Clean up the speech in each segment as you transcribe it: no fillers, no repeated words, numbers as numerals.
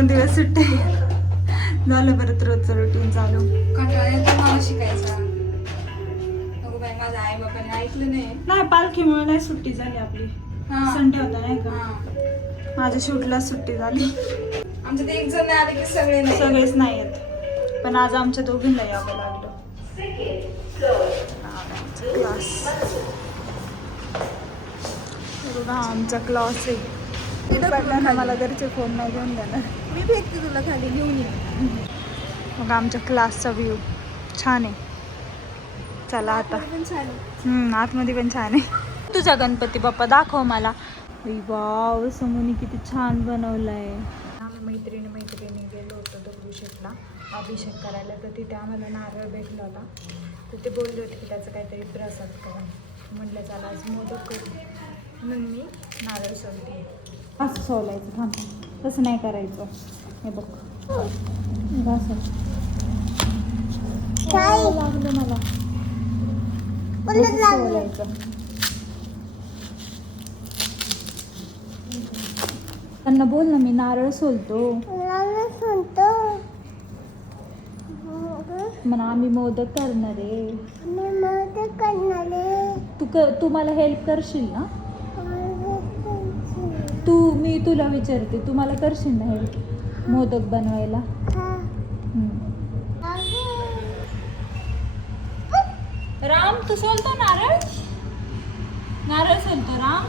2 दिवस सुट्टी झालं. परत रोजचं रुटीन चालू. कंटाळा येतो मला शिकायचा. नको बाई, माझ्या आई बाबांनी ऐकलं नाही. पालखीमुळे नाही सुट्टी झाली आपली. संडे होता नाही का. माझ्या शूटला सुट्टी झाली. आमचं ते एक जण नाही आले की सगळे नाही. सगळेच नाही येत. पण आज आमच्या दोघींना यावं लागलं. क्लास बघा, आमचा क्लास आहे. मला घरचे फोन नाही घेऊन देणार. मी भेटते तुला खाली घेऊन ये. मग आमच्या क्लासचा व्ह्यू छान आहे. चला आता. आतमध्ये पण छान आहे. तुझा गणपती बाप्पा दाखव मला. वाव, समोनी किती छान बनवलाय. आम्ही मैत्रिणी गेलो होतो दगडूशेठला अभिषेक करायला. तर तिथे आम्हाला नारळ भेटला होता. तर ते बोलले होते की त्याचं काहीतरी प्रसाद करा. म्हटलं चला आज मोदक करू म्हणून मी नारळ सोलते. असं सोलायचं. थांब, तसं नाही करायचं. हे बघ असं लागलं मला. सोलायचं. त्यांना बोल ना, मी नारळ सोलतो म्हणा. आम्ही मोदक करणार आहे. तू मला हेल्प करशील ना. मी तुला विचारते, तू मला करशील ना हेल्प मोदक बनवायला. राम, तू सोलतो नारळ. नारळ सोलतो राम.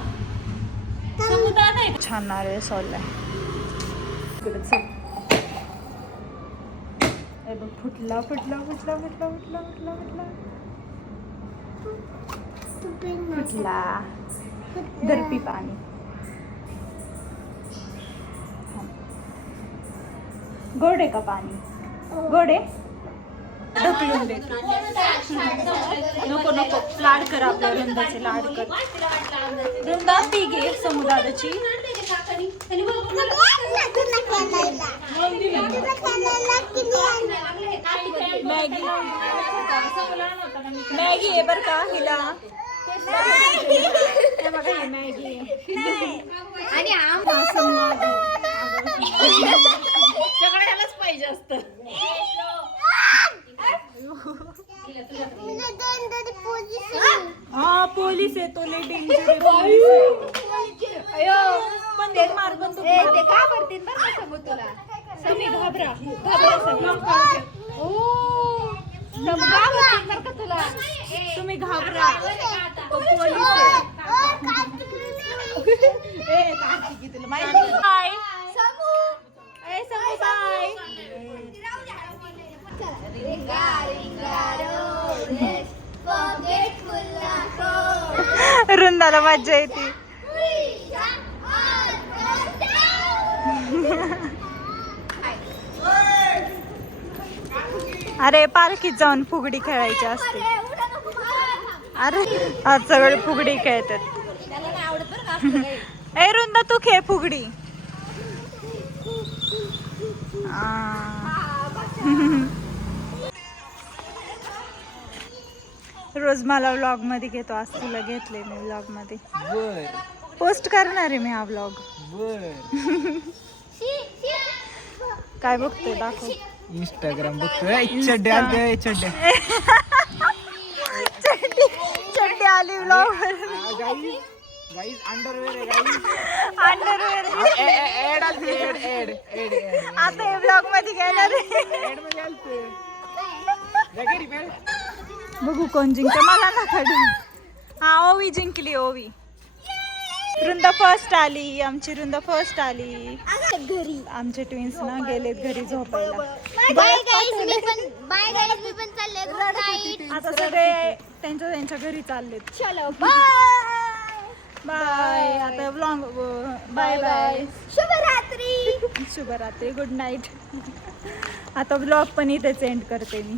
छान नारळ सोललाय. फुटला फुटला फुटला फुटला फुटला फुटला फुटला फुटला. गरपी पाणी. गोडे का पाणी. गोडे ढकलून दे. नको नको, लाड कर आपल्या वृंदाचे. लाड कर वृंदा. ती घे समुदायाची. मॅगी आहे बरं का हिला. मॅगी आणि सगळ्यालाच पाहिजे असतं. हा, पोलीस आहे तो. लय डेंजर पण ते मार पण ते का करतील बरं तुला. तुम्ही घाबरा तुला. तुम्ही घाबरा. पोलीस रुंदाला मज्जा येते. अरे पालखीत जाऊन फुगडी खेळायची असते. अरे आज सगळे फुगडी खेळतात. ए रुंदा, तू खेळ फुगडी. रोज मला व्लॉग मध्ये घेतो. आज तुला घेतले मी व्लॉग मध्ये. पोस्ट करणार आहे मी हा व्लॉग. काय बघतोय दाखव. इंस्टाग्राम बघतोय. चड्डे चड्डी आली व्लॉग. गाइस अंडरवेअर आहे गाइस. अंडरवेअर एड आता हे व्लॉग मध्ये घेणार आहे. एड मध्ये आलते. बघू कोण जिंकतं. मला ना खडी. हा, ओवी जिंकली. ओवी. वृंदा फर्स्ट आली. आमची वृंदा फर्स्ट आली. घरी आमचे ट्विन्स ना गेलेत घरी झोपायला. आता सगळे त्यांच्या घरी चाललेत. चलो बाय. आता व्लॉग. Bye bye. शुभरात्री. Good night. आता व्लॉग पण इथेच एंड करते मी.